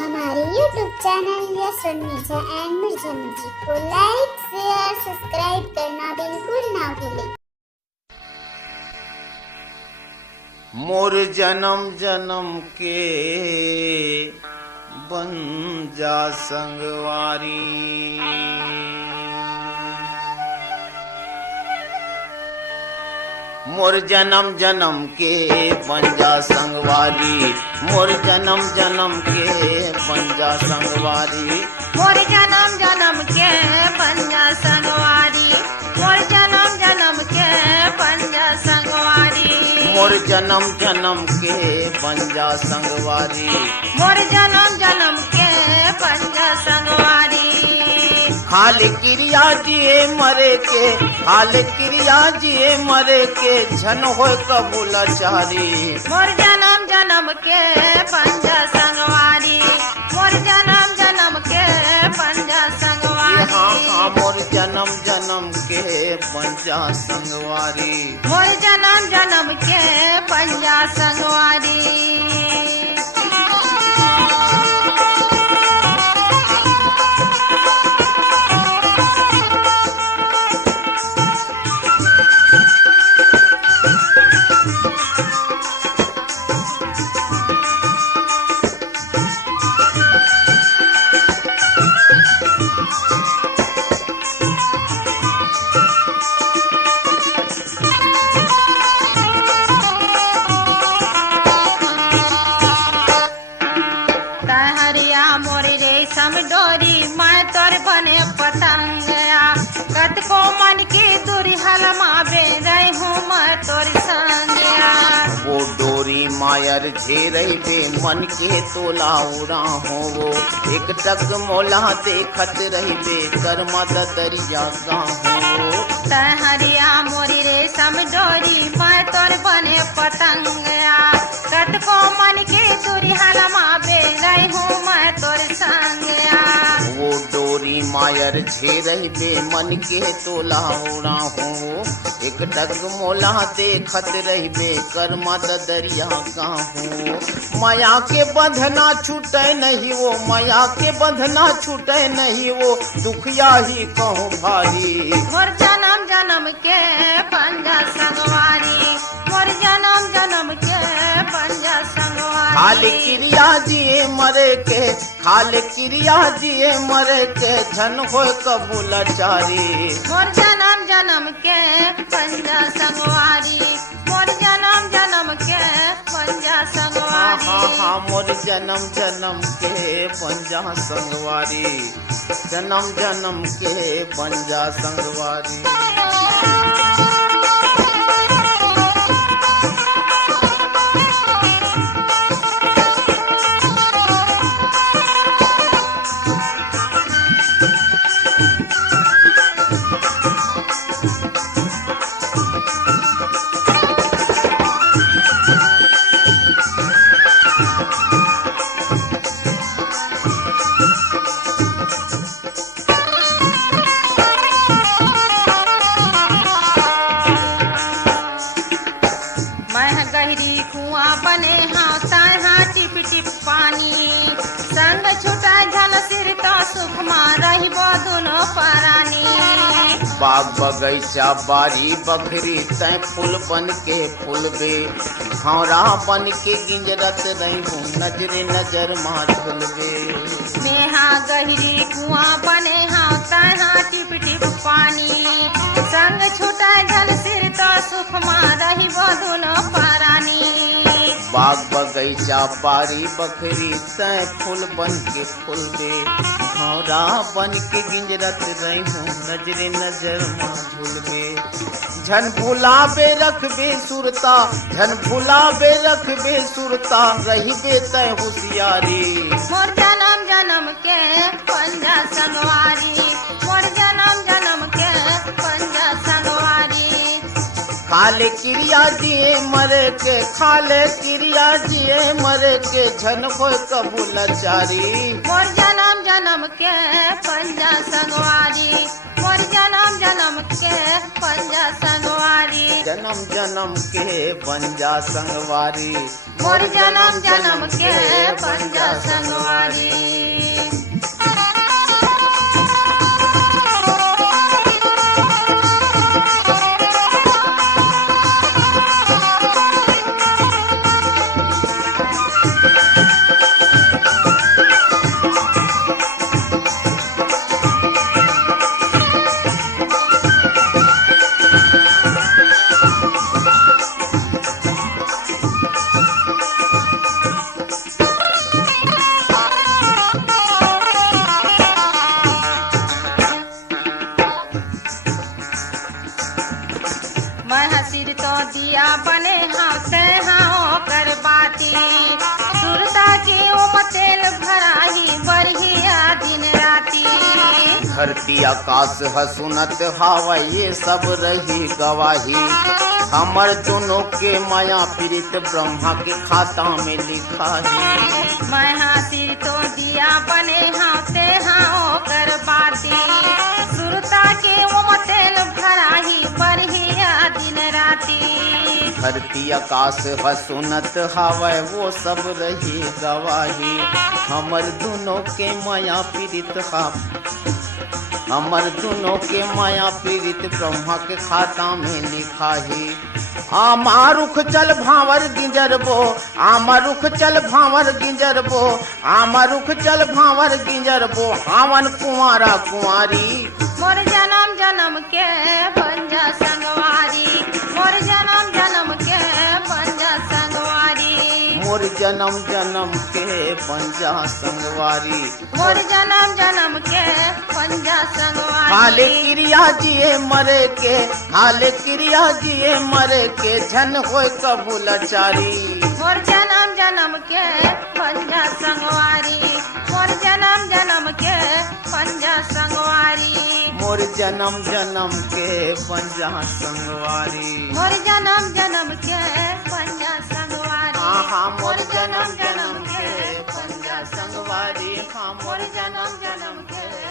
हमारे YouTube channel yes media and Mirza music को लाइक, share, subscribe करना बिल्कुल ना भूलें। मोर जन्म जन्म के बन जा संगवारी, मोर जन्म जन्म के बन जा संगवारी, मोर जन्म जन्म के बन जा संगवारी, मोर जन्म जन्म के बन जा संगवारी, मोर जन्म जन्म के बन जा संगवारी, मोर जन्म जन्म के बन जा संगवारी, मोर जन्म जन्म के बन जा संगवारी। हाल क्रिया जिए मरे के, हाल क्रिया जिए मरे के, झन होय कबूलाचारी, मोर जन्म जन्म के बन जा संगवारी, मोर जन्म जन्म के बन जा संगवारी, हाँ हाँ मोर जन्म जन्म के बन जा संगवारी, मोर जन्म जन्म के बन जा संगवारी। डोरी मैं तोर बने पतंगया, कत को मन की दूरी हलमा बे रही हूँ मैं तोर संगया। वो डोरी मायर झेरे बे मन के तोला उड़ा हो, वो एक टक मोला देखत रही बे कर्मा दरिया का हो। तहरिया मोरी रेशम डोरी मैं तोर बने पतंगया, कत को मन की दूरी हलमा बे रही हूँ मैं तोर संगया। वो डोरी मायर झेरही बे मन के तोला उड़ा हो, एक टक मोला देखत रही बे कर्मा दरिया का हो। माया के बंधना छूटे नहीं वो, माया के बंधना छूटे नहीं वो, दुखिया ही कहूँ भारी। मोर जन्म जन्म के बन जा संगवारी, मोर जन्म जन्म के बन जा संगवारी। खाल क्रिया जिए मरे के, खाल क्रिया जिए मरे के, झन होय कबूलाचारी, मोर जन्म जन्म के बन जा संगवारी, मोर जन्म जन्म के बन जा संगवारी। हाँ हाँ मोर जन्म जन्म के बन जा संगवारी, जन्म जन्म के बन जा संगवारी। गहरी कुआं बने हाँ तहाँ टिप टिप पानी, संग छुटा झल सिर तो सुख मां रही दोनों परानी। बाग बगैचा बारी बखरी तय फूल बन के फूल बे, भौरा बन के गिंजरत रही हूँ नजरे नजर माँ झुल बे। नेहा गहरी कुआं बने हाँ तहाँ टिप टिप पानी, संग छुटा झल सिर तो सुख मां रही दोनों परानी। बाग बगैचा बारी बखरी तय फूल बन के फूल बे, भौरा बन के गिंजरत रही हूँ नजरे नजर माँ झुल बे। झन भुला बे रख बे सुरता, झन भुला बे रख बे सुरता, रही बे तय होशियारी। मोर जन्म जन्म के बन जा संगवारी, मोर जन्म जन्म के बन जा संगवारी। खाले क्रिया जिए मरे के, खाले क्रिया जिए मरे के, झन होय कबूलाचारी। मोर जन्म जन्म के बन जा संगवारी, मोर जन्म जन्म के बन जा संगवारी, जन्म जन्म के बन जा संगवारी, मोर जन्म जन्म के बन जा संगवारी। संगवारी। महसिर तो दिया बने हाँ से हाँ कर बाती, सुरता की उमतेल भराही बढ़िया दिन राती। धरती आकाश हसुनत हवा ये सब रही गवाही, हमर दोनों के माया पीड़ित ब्रह्मा के खाता में लिखा है। महसिर तो दिया बने हाँ से हाँ कर बाती, सुरता की उमतेल भराही बढ़िया दिन राती। धरती आकाश हसुनत हवा वो सब रही गवाही, हमर दोनों के माया पीड़ित हमर दोनों के माया पीड़ित ब्रह्मा के खाता में लिखा है। आमारुख चल भावर गिंजरबो, आमारुख चल भावर गिंजरबो, आमारुख चल भावर गिंजरबो, हावन कुंवारा कुंवारी। मोर जन्म जन्म के पंजा संगवारी, मोर जन्म जन्म के पंजा संगवारी। मोर जन्म जन्म के पंजा संगवारी, मोर जन्म जन्म के पंजा संगवारी। हाले क्रिया जिए मरे के, हाले क्रिया जिए मरे के, झन होय कबू लाचारी। मोर जन्म जन्म के पंजा संगवारी, मोर जन्म जन्म के पंजा संगवारी। मोर जन्म जन्म के पंजा संगवारी, मोर जन्म जन्म के पंजा संगवारी। हाँ मोर जन्म जन्म के पंजा संगवारी, हाँ मोर जन्म जन्म के